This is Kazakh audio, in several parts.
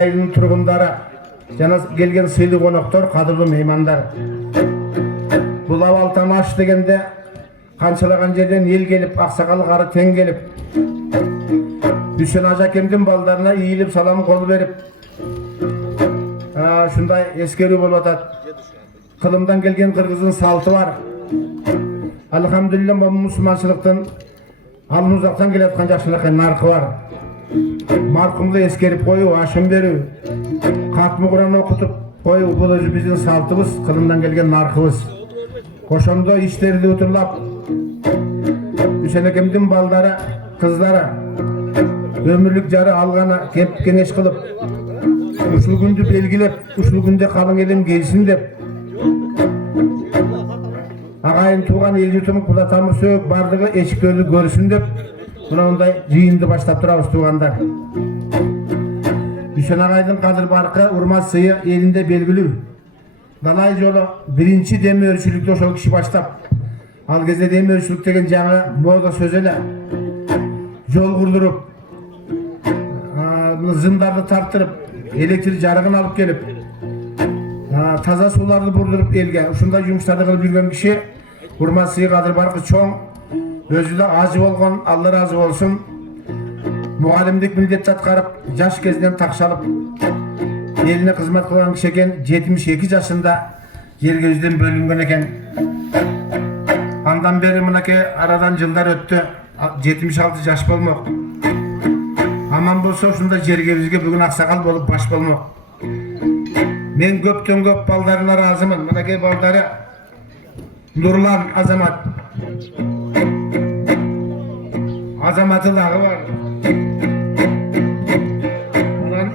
Elin turgundары, жана келген сыйлы қонақтар, қадірлі меймандар. Бұл авалтан аш дегенде қаншалаған жерден ел келіп, ақсақалы қары тең келіп, Дүшен Ажакемдің балдарына иіліп салам қол беріп, шундай ескеру болып атат. Қылымдан келген қырғыздың салты бар. Алхамдулилля, мұсылманшылықтың алын ұзақтан келеткен жақшылыққа нарқы бар. Марқұмды ескеріп қою, ашын беру, қатмы Құран оқытып қою, бұл өзі біздің салтыбыз, қылымдан келген нарқыбыз. Қошамда іштерді отырлап, Дүшен Акемдің балдары, қыздары, өмірлік жары алғаны кеп кеңеш қылып, ұшыл күнді белгілеп, ұшыл күнде қалың елім келсін деп, ағайын туған ел жұтым құлатамы сөк бардығы ешіктерді көрсін деп, мұндай жиынды баштап тұрамыз туғандар. Дүшен ағайдың қадір барқы, ұрмас сыйы елінде белгілі. Далай жолы бірінші демі өршілікті ошол кіші баштап, ал кезде демі өршілік деген жаңа мода сөзелі. Жол құрдырып, зымдарды тарттырып, электр жарығын алып келіп, таза суларды бұрдырып елге, ұшындай жұмыстарды қылып жүрген кіші, ұрмас сыйы қадір барқы чоң, өзі де азы болған, Алла разы болсын, мұғалімдік міндет жатқарып, жаш кезінен тақшалып, еліне қызмет қылған кіші екен, 72 жасында жерге өзден бөлінген екен. Андан бері мұнаке арадан жылдар өтті, 76 жаш болмақ. Аман болса ұшында жерге бізге бүгін ақсақал болып баш болмақ. Мен көптен көп балдарына разымын. Мұнаке балдары Нұрлан Азамат. Азаматы дағы бар.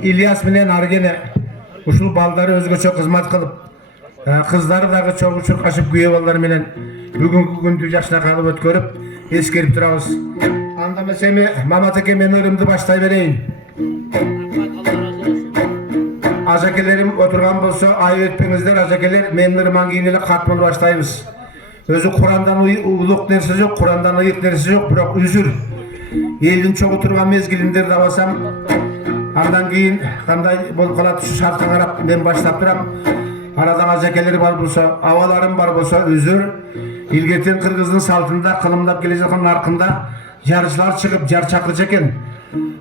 Ильяс менен Аргене. Ушул балдары өзгөчө кызмат кылып, кыздары дагы чогуу кашып күйөө балдар менен бүгүнкү күндү жакшына калып өткөрүп, эскерип турабыз. Анда месеме Мамат эке мен ырымды баштай берейин. Ажакелерим отурган болсо, ай өтпеңиздер ажакелер, мен ырман кийин эле катманы баштайбыз. Өзү Курандан улук нерсе жок, Курандан ыйык нерсе жок, бирок үзүр. Элдин чогуу турган мезгилинде дабасам, андан кийин кандай болуп калат ушу шартка карап мен баштап турам. Арадан ажакелер бар болсо, абаларым бар болсо үзүр. Илгертен кыргыздын салтында кылымдап келе жаткан наркында жарчылар чыгып жар чакырчу экен.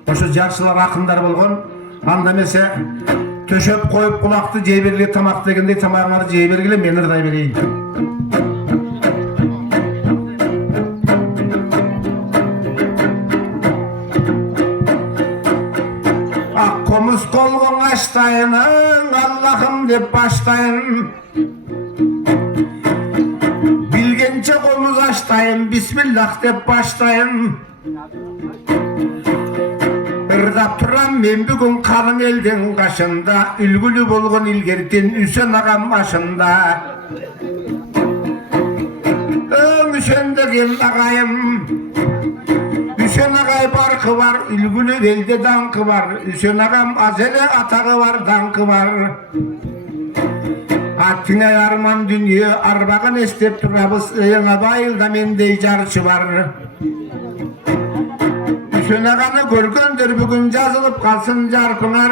Ошо жарчылар акындар болгон. Анда эмесе төшөп коюп кулакты жей бергиле, тамак дегендей тамагыңарды жей бергиле, мен ырдай берейин. Ак комуз колгон аштайының, Аллахым деп баштайын. Bilgence komuz açtayım, Bismillah деп baştayım. Irdap turam men bugün kalın elden kaşında, Ülgülü bolgun ilgertin Üsen ağam başında. Üsen degen ağayım, Üsen ağay barkı var, Ülgülü elde dankı var, Üsen ağam azele atağı var, dankı var. Attına yarman dünya, arbağın estep turabız, Yana bayılda mendey jarçı var. Üsen ağanı görgöndür, bugün yazılıp kalsın jarpınar.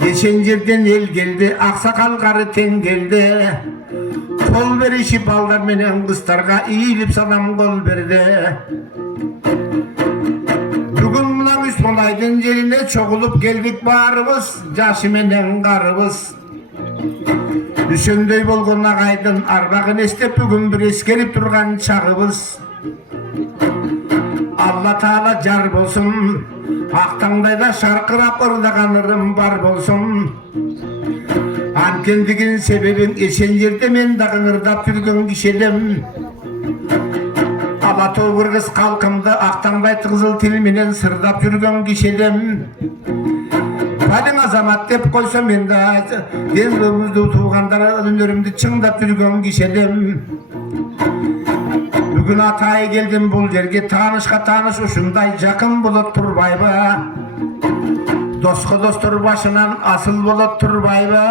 Geçen yerden el geldi, aksakal karı ten geldi. Kol verişi ballar menen kızlarga, iyilip salam kol berdi. Bugün mulan Üsmanaydın yerine çoğulup geldik barımız, Jaşı menen karımız. Düşöndöy bolgun ağaydın arbağın estep bugün bir eskerip turgan çağımız. Allah Taala jar bolsun, Ақтаңдайда шарқырап ырдаған ырым бар болсын. Анкендігін себебін ешен жерде мен дағын ырдап жүрген кишелем. Алатау қырғыз қалқымды Ақтаңдай қызыл тілменен сырдап жүрген кишелем. Падың азамат деп қойса мен да денлігімізді туғандар өнерімді чыңдап жүрген кишелем. Бүгін атай келдім бұл жерге, танышқа таныш ұшындай жақын болып тұрбайбы. Досқа достыр башынан асыл болып тұрбайбы.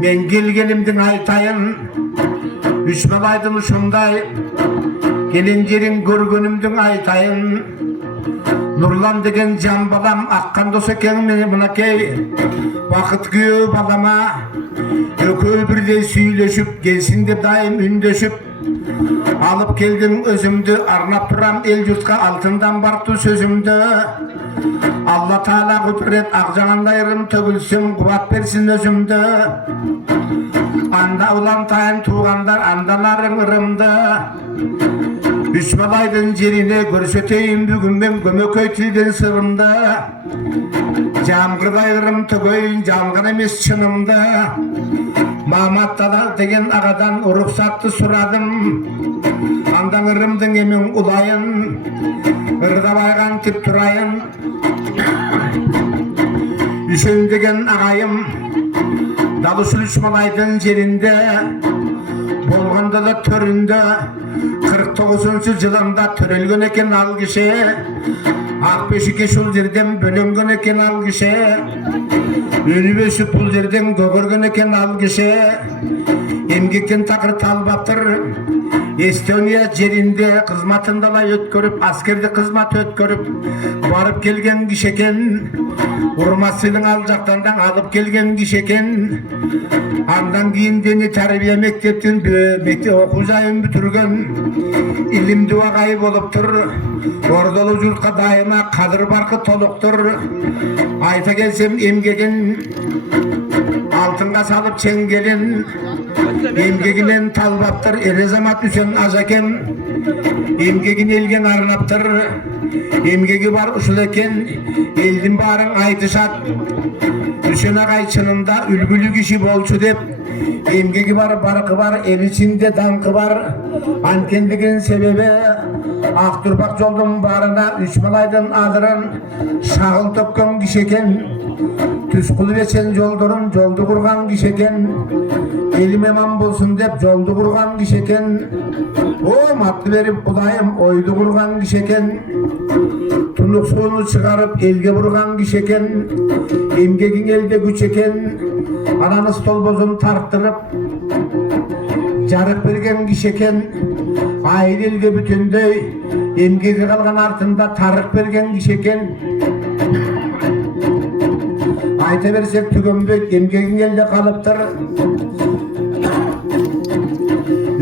Мен келгенімдің айтайын, үш малайдың ұшындай Gelencerin görgönümdün aytayın. Nurlan degen can balam akkan dost eken meni mınakey. Vakıt güyü balama ököy birde süйлöşüp gelsin de daim ündöşüp. Alıp geldim özümdü arnap turam el yurtka altından barktı sözümdü. Allah Teala kudret akjanandayırım tөгülsün kuvat bersin özümdü. Anda ulan tayın tuğanlar andalarım ırımdı. Üç balaydın cerine görseteyim bugün ben gömököy tilden sırımda. Jamgırdayırım tögöyün jamgır emes çınımda. Mamat Dada degen ağadan ruhsatты suradım. Andan ırımdın emin ulayın. Irda baygan tip turayın. Üsön degen ağayım. Dalı sülüş malaydın cerinde. Bolganda da töründe 49. Жылында төрөлгөн экен ал киши. Ак бешикке шул жерден бөлөнгөн экен ал киши. Өнүп өсүп бул жерден көгөргөн экен ал киши. Эмгектен такыр талбаптыр. Эстония жеринде кызматында да өткөрүп, аскерди кызмат өткөрүп барып келген киши экен. Урматсыздын ал жактан алып келген киши экен. Андан кийин дини тарбия мектептин окуу жайын бүтүргөн. Илим дуагай болуптур. Ордолу журтка дайыма кадыр баркы толуктур. Айта келсем эмгегин алтынга салып чеңгелин. Эмгегинен талбаптыр Эрезамат Үсен ажакен. Эмгегин элген арнаптыр. Эмгеги бар ушул экен. Элдин баарын айтышат. Үсен агай чынында үлгүлүү киши болчу деп. Эмгеги бар, баркы бар, эл ичинде даңкы бар. Анткендигинин себеби ак турбак жолдун баарына үч малайдын адырын шагыл төккөн киши экен. Түз кылып эчен жолдорун жолду курган киши экен. Элим эман болсун деп жолду курган киши экен. О матты берип кудайым ойду курган киши экен. Тунук сууну чыгарып элге бурган киши экен. Эмгегиң элде күч экен. Ананы столбозун тарттырып жарык берген киши экен. Айыл элге бүтүндөй эмгеги калган артында тарык берген киши экен. Айта берсек түгөнбөйт эмгегиң элде калыптыр.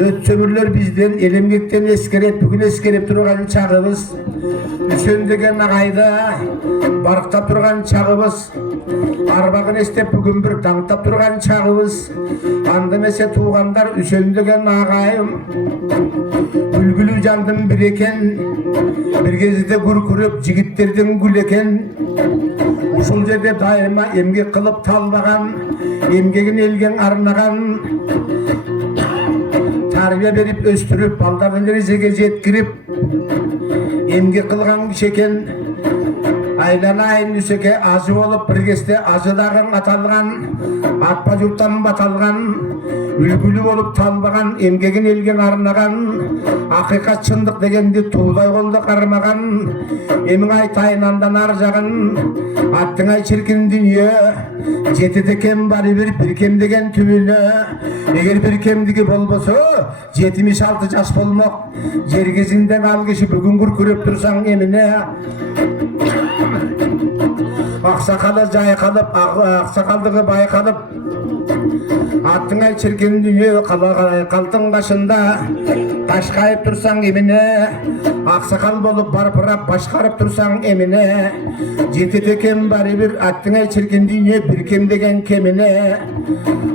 Өтчөмүрлөр бизден эл эмгектен эскереп, бүгүн эскерип турган чагыбыз. Үсен деген агайда барктап турган чагыбыз. Арбагын эстеп бүгүн бир таңтап турган чагыбыз. Анда эмесе туугандар Үсен деген агайым. Үлгүлүү жандын бири экен. Бир кезде күркүрөп жигиттердин гүл экен. Ушул жерде дайыма эмгек кылып талбаган, эмгегин элген арнаган. Тарбия берип өстүрүп, балдарын эрежеге жеткирип эмгек кылган киши экен. Айланайын Үсеке ажы болуп бир кезде ажыдаган аталган, атпа журттан баталган, үлгүлүү болуп талбаган, эмгегин элген арнаган, акыйкат чындык дегенди туудай колдо кармаган. Эмиң айтайын андан ар жагын, аттыңай чиркин дүйнө, жетет экен баары бир кем деген түбүнө. Эгер бир кемдиги болбосо 76 жаш болмок. Жер кезинден ал киши бүгүн күркүрөп турсаң эмине. Аксакалы жайкалып, аксакалдыгы байкалып, аттыңай чиркин дүйнө калтың башында ташкайып турсаң эмине. Аксакал болуп барпырап башкарып турсаң эмине. Жетет экен баары бир аттыңай чиркин дүйнө бир кем деген кемине.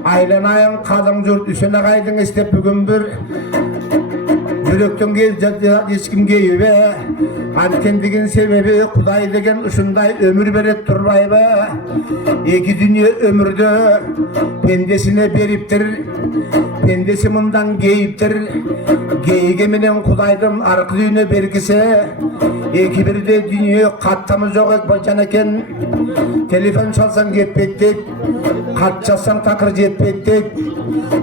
Айланайын калың журт Үсен агайдың эстеп бүгүн бир жүрөктөн эч кимге үйбө. Анткендигин себеби Кудай деген ушундай өмүр берет турбайбы? Эки дүйнө өмүрдө пендесине бериптир. Пендеси мындан кейиптир. Кейиге менен Кудайдын аркы дүйнө бергисе, эки бирде дүйнө каттамы жок болчан экен. Телефон чалсаң кетпейт дейт, кат жазсаң такыр жетпейт дейт.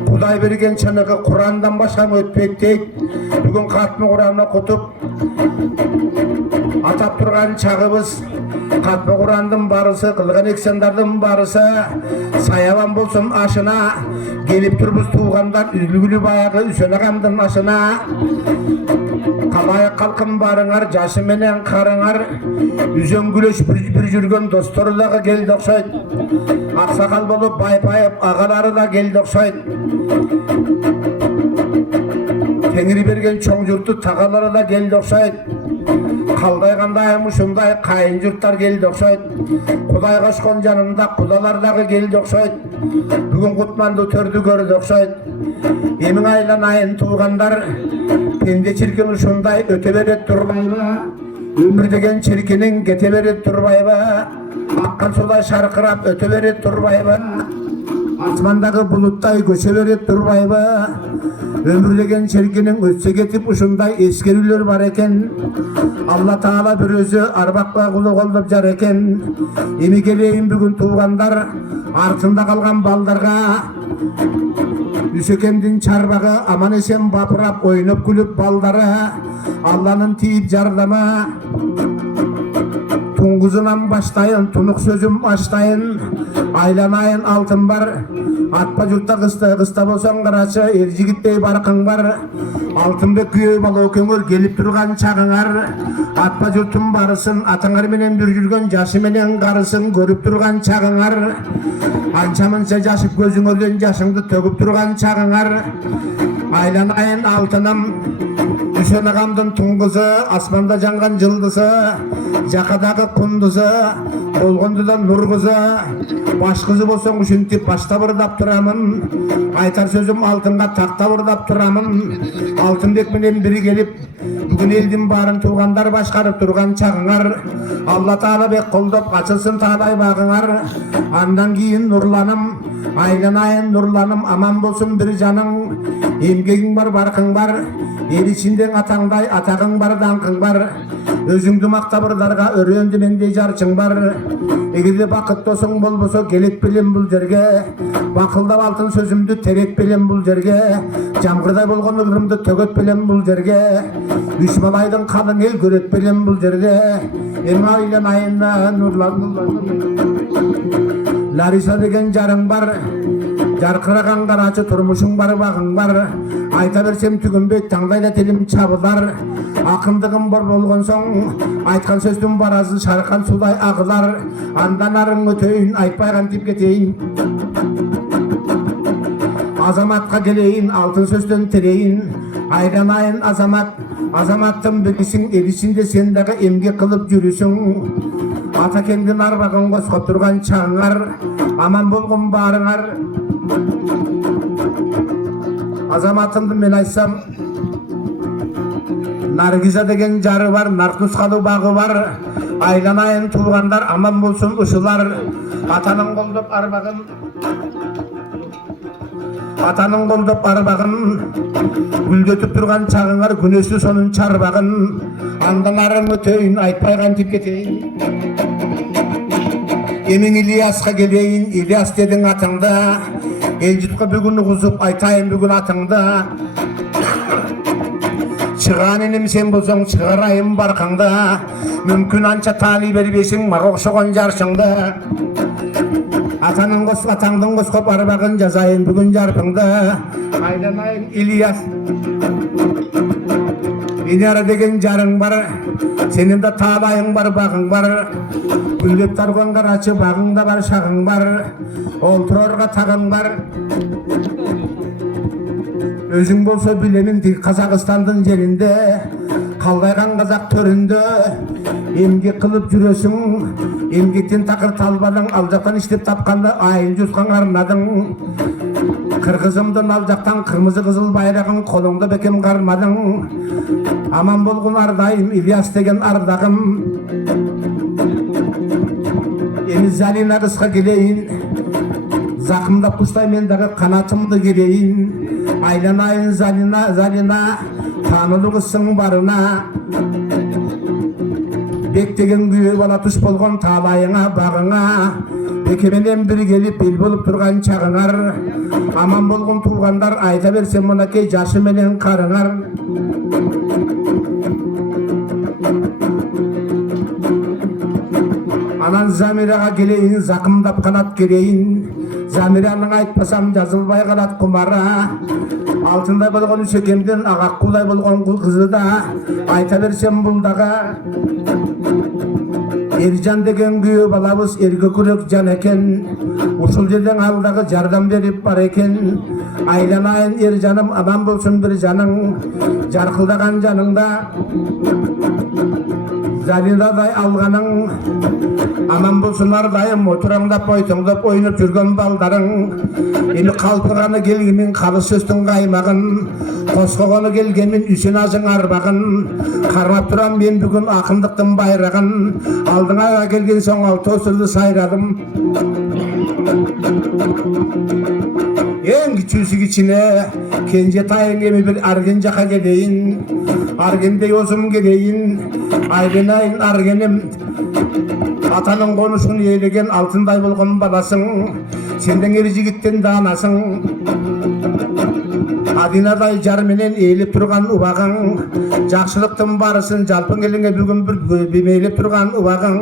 Кудай берген чыныгы Курандан башка өтпейт дейт. Бүгүн катмы Куран окутуп атап турган чагыбыз Katma Kur'an'dın barısı, kılgan eksendar'dın barısı, sayavan bolsun aşına, gelip turbuz tuğganlar, üzülgülü bayağı üsöne kamdın aşına. Kamaya kalkın barınar, jaşı menen karınar, üzön güleş bir jürgön dostları da geldi okşayt. Aksakal bolup bayıp ağaları da geldi okşayt. Tengri bergen çoğun jurttu tağaları da geldi okşayt. Kalday kandayım uşunday kayın jurtlar geldi okşayt. Kuday koşkon janında kudalar da geldi okşayt. Bugün kutmandı tördü gördü okşayt. Emin aylan ayın tuğganlar, pende çirkin uşunday öte beret durbayba. Ömür degen çirkinin gete beret durbayba. Akkan suda şarkırap öte beret durbayba. Asmandagı bulutтай köşe beret durbayba. Ömür degen çirkinin ötse getip uşunday eskerüler var eken. Allah Taala bir özü arbakla kulu koldup jar eken. Emi geleyim bugün tuğganlar, artında kalgan baldarga. Üsekendin çarbağı aman esen bapırap oynup gülüp baldara. Allah'ın tiyip jarlama. Tunguzundan başlayın, tunuk sözüm başlayın. Aylanayın altın var. Atpa jurtta kısta bolsan kıraçı, erjigitdey barkın var. Altınbek küyö balo köngül gelip turgan çağınar. Atpa jurtun barısın, atыңар menen bir jürgön jaşı menen karısın, görüp turgan çağınar. Ançamınça jaşıp gözüңөрдөн jaşыңды tөгüp turgan çağınar. Aylanayın altınım, düşen ağamdın tunguzu, asmanda jangan jıldızı, jakadagı kunduzu, olgonduda nurguzu. Baş kızı bolsоң üşüntip başta bırdap turamın. Aytar sözüm altınga takta bırdap turamın. Altınbek menen biri gelip bugün eldin bарын tuğganдар başkarıp turgan çağınar. Allah Taala bek koldup açılsın tağday bagıңар. Andan kiyin nurlanım, aylanayın nurlanım, aman bolsun bir canın. Emgegiň bar, barkıň bar, el içinden ataňday atagıň bar, dankıň bar. Özüňdü maktabırdarga öründü mendey jarçıň bar. Egerde bakıt dosuň bolboso gelip bilen bul jerge. Bakıldap altın sözümdü terek bilen bul jerge. Jamgırday bolgon ömrümdü tögöt bilen bul jerge. Üç malaydın kalın el göret bilen bul jerge. Emi aylanayında nurlandım. Larisa degen jarıň bar. Jarkıragan karaçı turmuşuň bar, bagıň bar. Ayta bersem tügünbey taňdayda tilim çabılar. Akındığım bor bolgon soň aytkan sözdün barazı şarkan suday ağılar. Andan arın ötöyün aytpaygan tip keteyin. Azamatqa geleyin altın sözdön tereyin. Aylanayın azamat, azamattın bilgisin el içinde sen dağı emge kılıp jürüsüň. Ata kendin arbagın koskop turgan çağıňar, aman bolgun barıňar. Azamatımdı men aytsam, Nargiza degen jarı var, Nartuskalı bağı var. Aylanayın tuğganlar, aman bolsun uşular. Atanın koldup arbagın, atanın koldup arbagın. Gülдөtüp turgan çağıňar, güneşli sonun çarbagın. Andan arın ötöyün, aytpaygan tip keteyin. Emin İlyas'a geleyin, İlyas dedin atыңda. Eljitqa bugün uzup aytayın bugün atыңda. Çıgan enim sen bolsoň çıgarayım barkаңda. Mümkün ança tali berbesin maga okşogon jarçıňda. Atanyň gos, ataňdyň goskop arbagyn jazayın bugün jarpıňda. Aylanayın İlyas. Inara degen jarıň bar, senin de talayın bar, bagıň bar. Güldep targan karaçı bagıňda bar, şagıň bar. Olturorga tagıň bar. Özüň bolsa bilenin dik Kazakıstan'dın jerinde. Kaldaygan kazak töründe. Emge kılıp jürösüň. Emgekten takır talbadyň aljaktan işlep tapkanda ayıl jutkan arnadyň. Kırgızımdın aljaktan kırmızı kızıl bayrağın kolunda bekem karmadyň. Aman bolgun ardayım İlyas degen ardagym. Emi Zalina kızga geleyin. Zakımda pustay men dağı kanatımdı geleyin. Aylanayın Zalina tanılı kızsın barına. Bek degen güye bala tuş bolgon talayıňa bagıňa. Bekemenen biri gelip bel bolup turgan çağıňar. Aman bolgun tuğgandar ayta bersem munakey jaşı menen karıňar. Анан Замираға келейін, зақымдап қанат керейін. Замираның айтпасам жазылбай қалат құмара. Алтындай болған Үсекемден ағаққудай болған құл қызы да айта берсем бұлдаға. Ержан деген күйі балабыз ерге күрек жан екен. Ушыл жерден алдағы жардам беріп бар екен. Айланайын Ержаным, аман болсын бір жаның. Жарқылдаған жаныңда Залинадай алғаның. Аман болсын ардайым, отыраңдап ойтыңдап ойнап жүрген балдарың. Ені қалпырғаны келгемен қалы сөздің қаймағын. Қосқоғаны келгемен үсен ажың арбағын. Қармап тұрам мен бүгін ақындықтың байрағын. Алдыңа келген соң алты осырды сайрадым. Ең кичүүсү кичине кенжетайың эми бир арген жака келейин. Аргендей осум келейин. Айленайын аргеним. Атаның конушун ээлеген алтындай болгон баласың. Сенден эр жигиттен даанасың. Адинадай жар менен ээлеп турган убагың. Жакшылыктын барысын жалпың элиңе бүгүн бир бемейлеп турган убагың.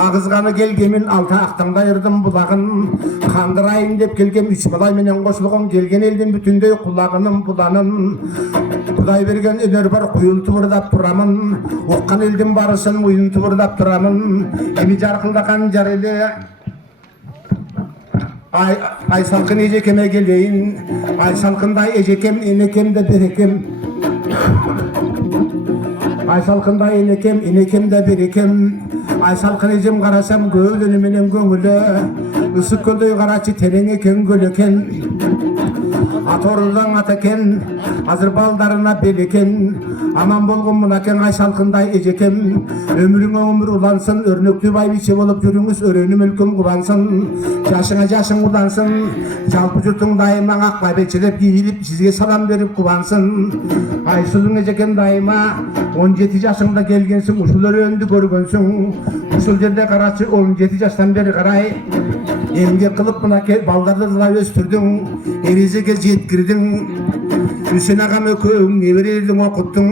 Агызганы келгемин алты актаңдай ырдым булагын. Кандырайын деп келгем үч балай менен кошулгон келген элдин бүтүндөй кулагынын буланын. Кудай берген өнөр бар куюн тубурдап турамын. Уккан элдин барысын муюн тубурдап турамын. Эми жаркылдаган жар эле Ай салқын ежекеме келейін. Ай салқындай ежекем, енекем де берекем. Ай салқындай енекем, енекем де берекем. Ай салқын ежем қарасам көңілі менен көңілі. Үсік көлдөй қарачы терең екен көл екен. Аторылдан ат екен, азыр балдарына бел екен. Аман болғын мұнакен ай салқындай ежекем. Өмірің өмір ұлансын, өрнөктүү байбиче болып жүріңіз, өрөнім үлкім құлансын. Жашыңа жашың ұлансын, жалпы жұртың дайымаң ақ байбечелеп кейіліп, сізге салам беріп құлансын. Айсұлың ежекем дайыма, 17 жашыңда келгенсің, ұшыл өрөнді көргенсің. Ұшыл жерде қарачы 17 жастан бері қарай. Емге қылып мұнаке балдарды дыла өстірдің, ерезеге жеткірдің. Үсен ағам өкөң, неберелердің оқыттың.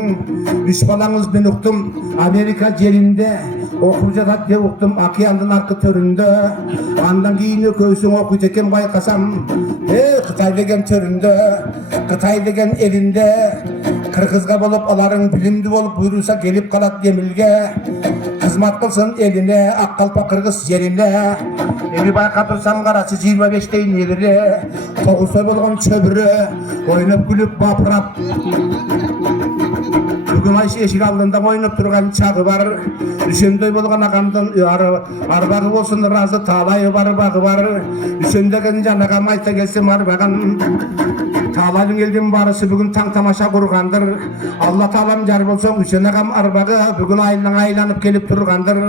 Үш балаңыз мен ұқтым, Америка жерінде. Оқып жатат деп ұқтым, океандың арқы төрінде. Андан кейін өкөйсің оқыт екен байқасам. Қытай деген төрінде, Қытай деген елінде. Қырғызға болып аларың білімді болып бұйырса келіп қалат демілге. Қызмат қылсын еліне, аққалпа қырғыз жеріне. Еми байқа тұрсам қарасы 25-тей нелері. Тоғызой болған чөбірі, ойнап күліп бапырап. Бүгін айшы ешік алдында ойнап тұрған чағы бар. Үсендей болған ағамдың арбағы болсын разы талайы бар бағы бар. Үсендеген жанағам айта келсем арбағын. Талайдың елдің барысы бүгін таң тамаша құрғандыр. Алла талам жар болсаң Үсен ағам арбағы бүгін айылың айланып келіп тұрғандыр.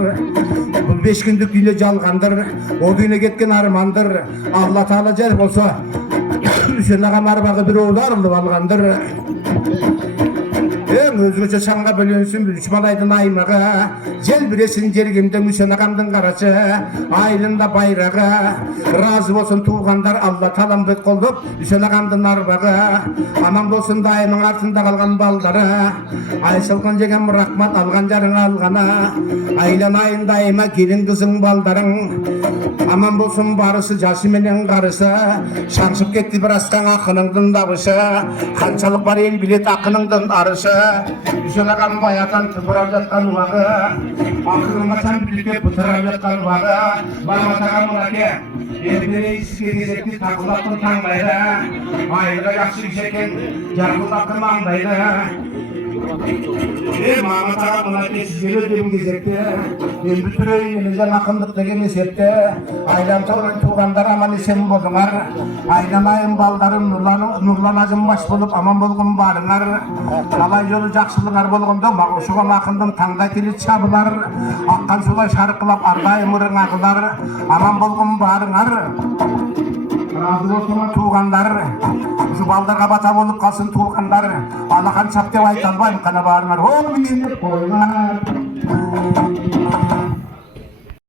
Бұл 5 күндік үйне жалғандыр. О күне кеткен армандыр. Алла тала жар болса Үсен ағам арбағы бір оғыларылып алғандыр. Өзгөчө шаңға бөлөнсүн үч малайдын аймағы. Жел біресін жергемден Үсен ағамдың қарачы. Айылында байрағы. Разы болсын туғандар, Алла талам бет қолдып Үсен ағамдың арбағы. Аман болсын дайымың артында қалған балдары. Ай салқын жегем рахмат алған жарың алғана. Айланайын дайыма келін қызың балдарың. Аман болсын барысы жасы менен қарысы. Шаңшып кетті бір асқан ақыныңдың дабышы. Қаншалық бар ел білет ақыныңдың арышы. Үсен ағам баятан тұпырап жатқан уағы. Ақылыңға сан білге бұтырап жатқан уағы. Барматаған мұнаке ербере іске кезекті тақылдақтың таңдайды. Айылға жақсы шекен жарқылдақтың маңдайды. Мамат ағам мұнаке сізге өздерін кезекті. Мен бүтірейін елжан ақындық деген есепті. Айлан тауын туғандар аман есен болдыңар. Айланайын балдарым нұрланажым баш болып аман болғын барыңар. Талай жолы жақсылығар болғанда мағышуған ақындың таңдай телет шабылар. Аққан солай шарқылап ардайым ұрың ағылар. Аман болғын барыңар. Разы болсыңа туғандар. Şu baldırga bata olup kalsın tuğanlar. Alakan çap деп айта албайм, қана барыңар. О, мен деп қойыңар.